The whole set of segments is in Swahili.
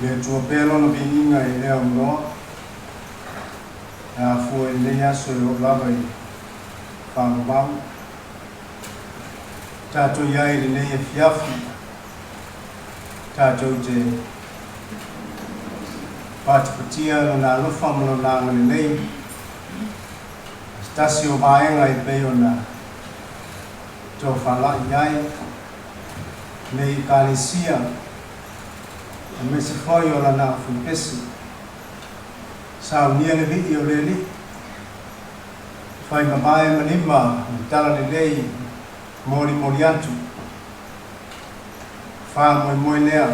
le tua pelo no bininga e leo no a fu e le aso o lava i whamau tato iai le nei e fiafi tato te patipatia no na lofa mo no na ngane nei stasi o maenga i peo na to whala iai nei kalisia me se foi o lana fulpesi sa unia le vi o leli fai mabae manima tala le lei mori moriantu fa moi moi lea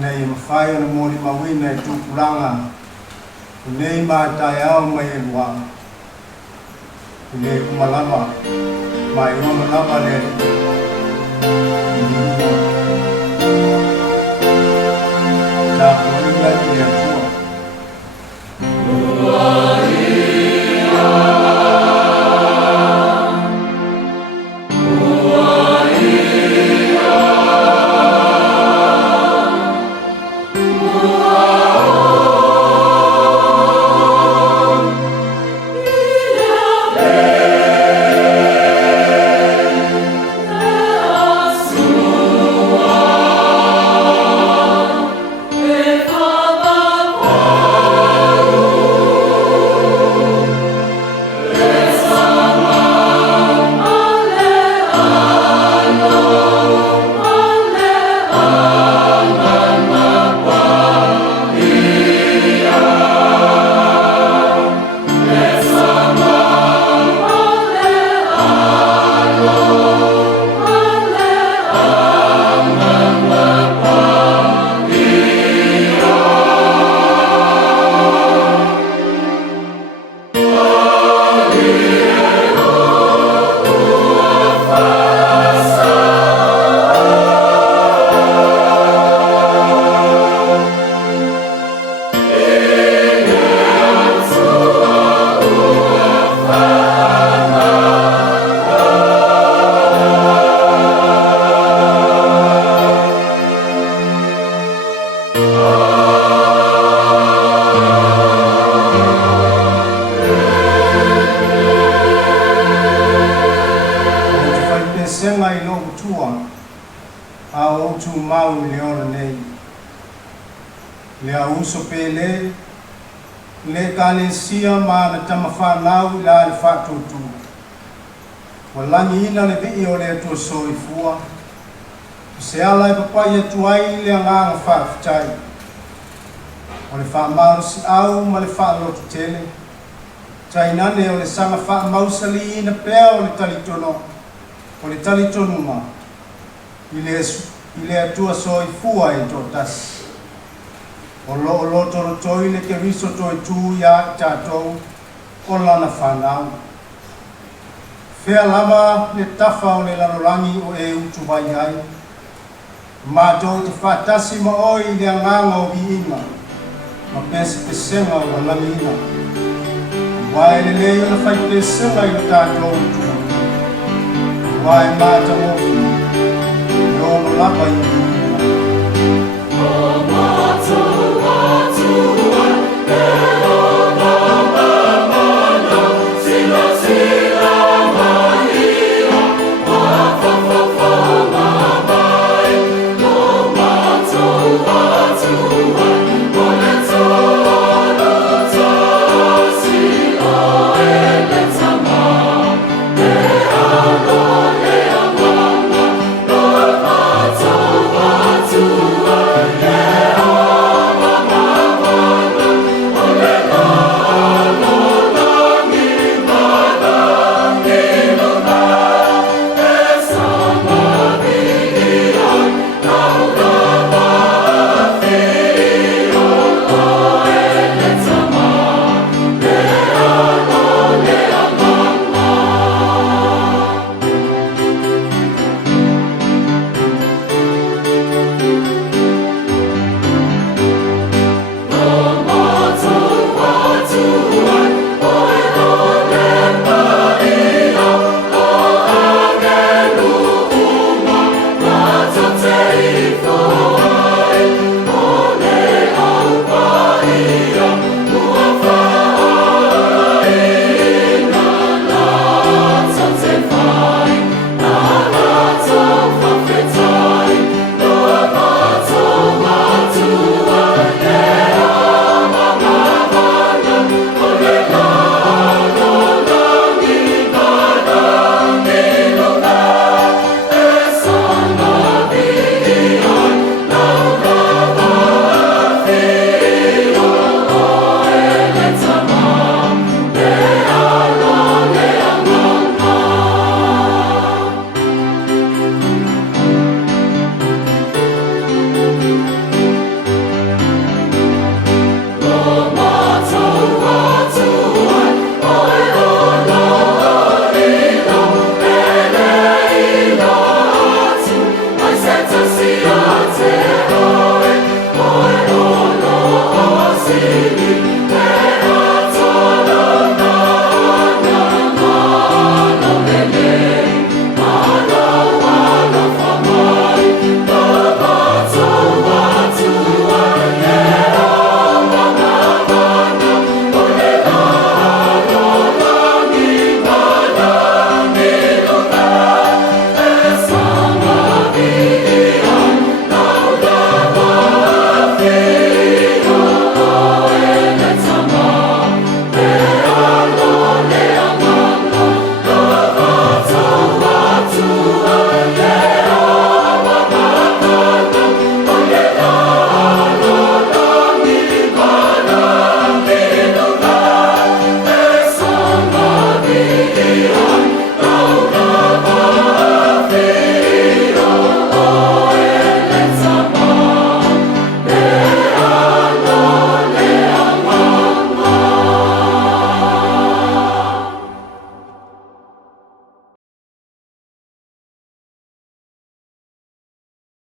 nei mafai o mori mawina e tukulanga nei ma tai au mai e lua nei kumalama mai o malama le da kuinga i le tua Sia mana tama whanau la le whatutu. Walangi ina le vi o le atua soifua. Se ala e papai atuai le anganga whaafitai. O le whaamaru si au ma le whaalotu tele. Tainane o le sanga whaamausali ina pea o le talitono. O le talitonuma. I le atua soifua e totasi. O lo toro toi le ke riso toi tu ya tatou o lana whanau. Whea lava le tafa o le lanorangi o e utu vai ai. Mātou te whatasi ma oi le anganga o viinga. Ma pese pesenga o langi ina. Wae le leo na whai pesenga i tatou utu. Wae mātou o no lapa i